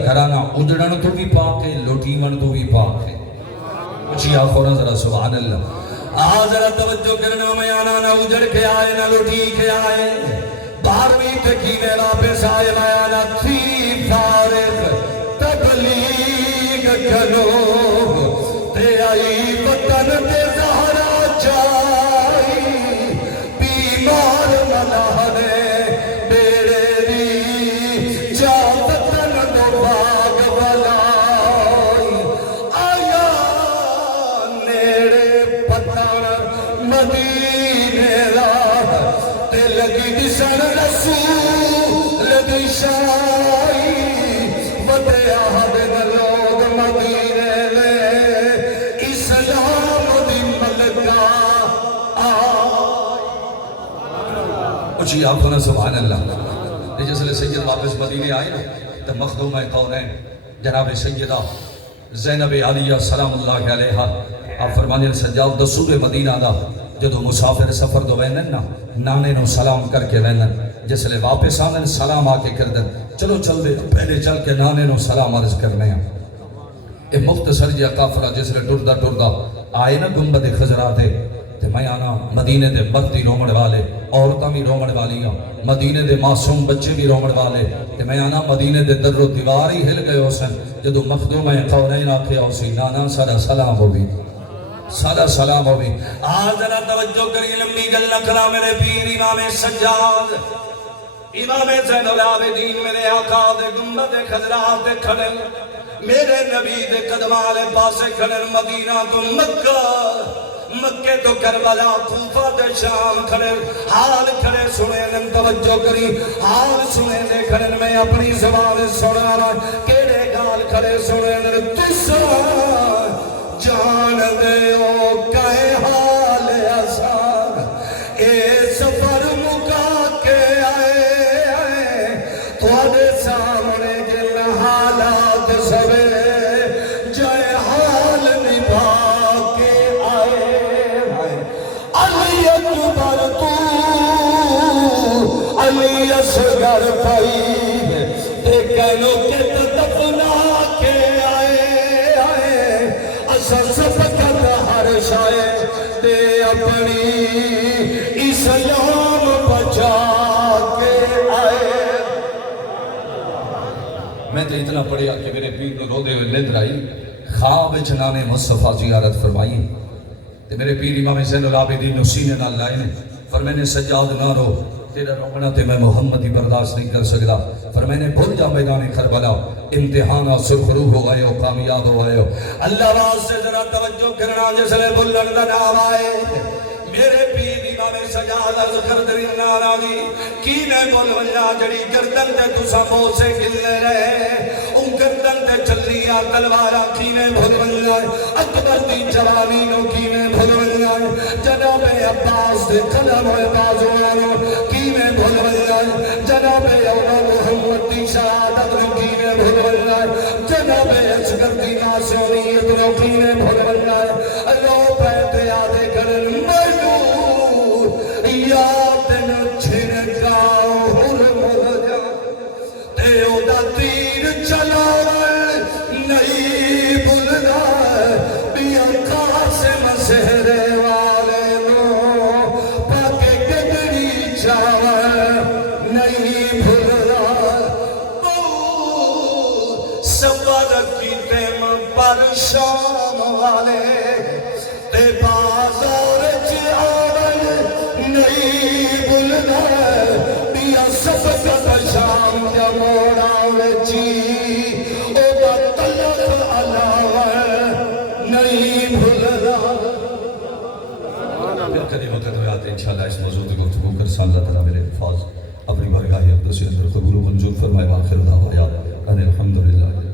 گھرانا اجڑن تو بھی پاک ہے، لوٹیون تو بھی پاک ہے. اچھی آخونا ذرا سبحان اللہ. ذرا توجہ کرنا، میں آنا نہ اجڑ کے آئے نہ لوٹی کے آئے. 12ویں تکینے واپس آئے، میں آنا تھی فارغ تبلیغ کنو تے آئی وطن کے زہرا چائی. بیمار ملہنے مدینے را تے لگی دسن رسول دی شائی. ودے آہدن لوگ مدینے لے اسلام دی ملکہ آئی. اچھی آپ ہونا سبحان اللہ. جس لئے سید واپس مدینے آئے نا تو مخدوم قونین جناب سیدہ زینب علیہ سلام اللہ علیہ آپ فرمانے سجاد دسور مدینہ دا جدو مسافر سفر دو وینن نا نانے نو سلام کر کے وینن، جس لئے واپس آنن سلام آکے کردن. چلو چل دے پہلے چل کے نانے نو سلام عرض کرنے ہیں. اے مختصر جا کافرہ جس لئے ٹردہ ٹردہ آئے نا گنبد خضرہ دے تے میں آنا مدینے دے مردی رومڑ والے، عورتاں بھی رومڑ والیاں، مدینے دے معصوم بچے بھی رومڑ والے تے میں آنا مدینے دے در و دیوار ہی ہل گئے ہو سن. جدو مخدوم قونین آکھے ہو سی نانا سارا سلام ہو بھی سارا سلام ہو بھی. ذرا توجہ کری لمبی گل نکلا میرے پیر امام سجاد امام زین العابدین میرے آقا دے گنبد خضرات دے کھڑن، میرے نبی دے قدمالے پاسے کھڑن. مدینہ تو مکہ، مکہ تو کربلا، کوفہ دے شام کھڑن. حال کھڑے سنے نم توجہ کری حال سنے دے کھڑن. میں اپنی زبان سنا رہا کیڑے گال کھڑے سنے نم تسا جان دے او کہے حال آسان. اے سفر مکا کے آئے تھوڑے سامنے جن حالات سوے جائے حال نبھا کے آئے. علی اکبر تو علی اصغر پائی تے کہنو کہ تدفنا کے سبقت ہر شائع تے اپنی اسلام بچا کے آئے. میں تو اتنا پڑھیا کہ میرے پیر نے رو دے ہوئے نیند آئی. خواب جنان مصطفیٰ زیارت فرمائی تے میرے پیر امام زین العابدین سینے نہ لائے نے فرمائنے سجاد نہ رو، تیرا رونا تے میں محمدی برداشت نہیں کر سکتا. فرمائنے بھول جا میدان کربلا، امتحانہ سرخرو ہو آئے ہو، کامیاب ہو آئے ہو. اللہ واسطے ذرا توجہ کرنا جس لئے بلن دا نام آئے. میرے پیر امام سجاد عرض کردر نارا دی کینے بلولا جڑی گردن دے تسا بو سے گلنے رہے. ان گردن دے چلیا تلوارا کینے بلولا اکبر دی جوانی نو کینے بلولا جناب عباس دے قلم و بازوانو کینے بلولا جناب اولا محمد دی شہادت نو کینے بلولا جناب اصغر دی ناسونیت نو کینے بلولا. اللہ پیتے آدھے کرن یاد نہ چھنکا ہر مہجا تے او دا تیر چلاوڑ نہیں بھولنا. بیا قاسم سہرے والے نو پاکے گگڑی چاوڑ نہیں بھولنا. سفر کی تیم پر شام والے تے بازار نہیں بھولنا. بیا سبقت شام جا موڑا وچی او دا طلق علاوہ نہیں بھولنا. پھر کدی وقت ہوئے آتے انشاءاللہ اس موضوع کی گفتگو کر سا اللہ تعالیٰ میرے الفاظ اپنی بارگاہ اقدس اندر قبول و منظور فرمائے. آخر دعوایا ان الحمدللہ.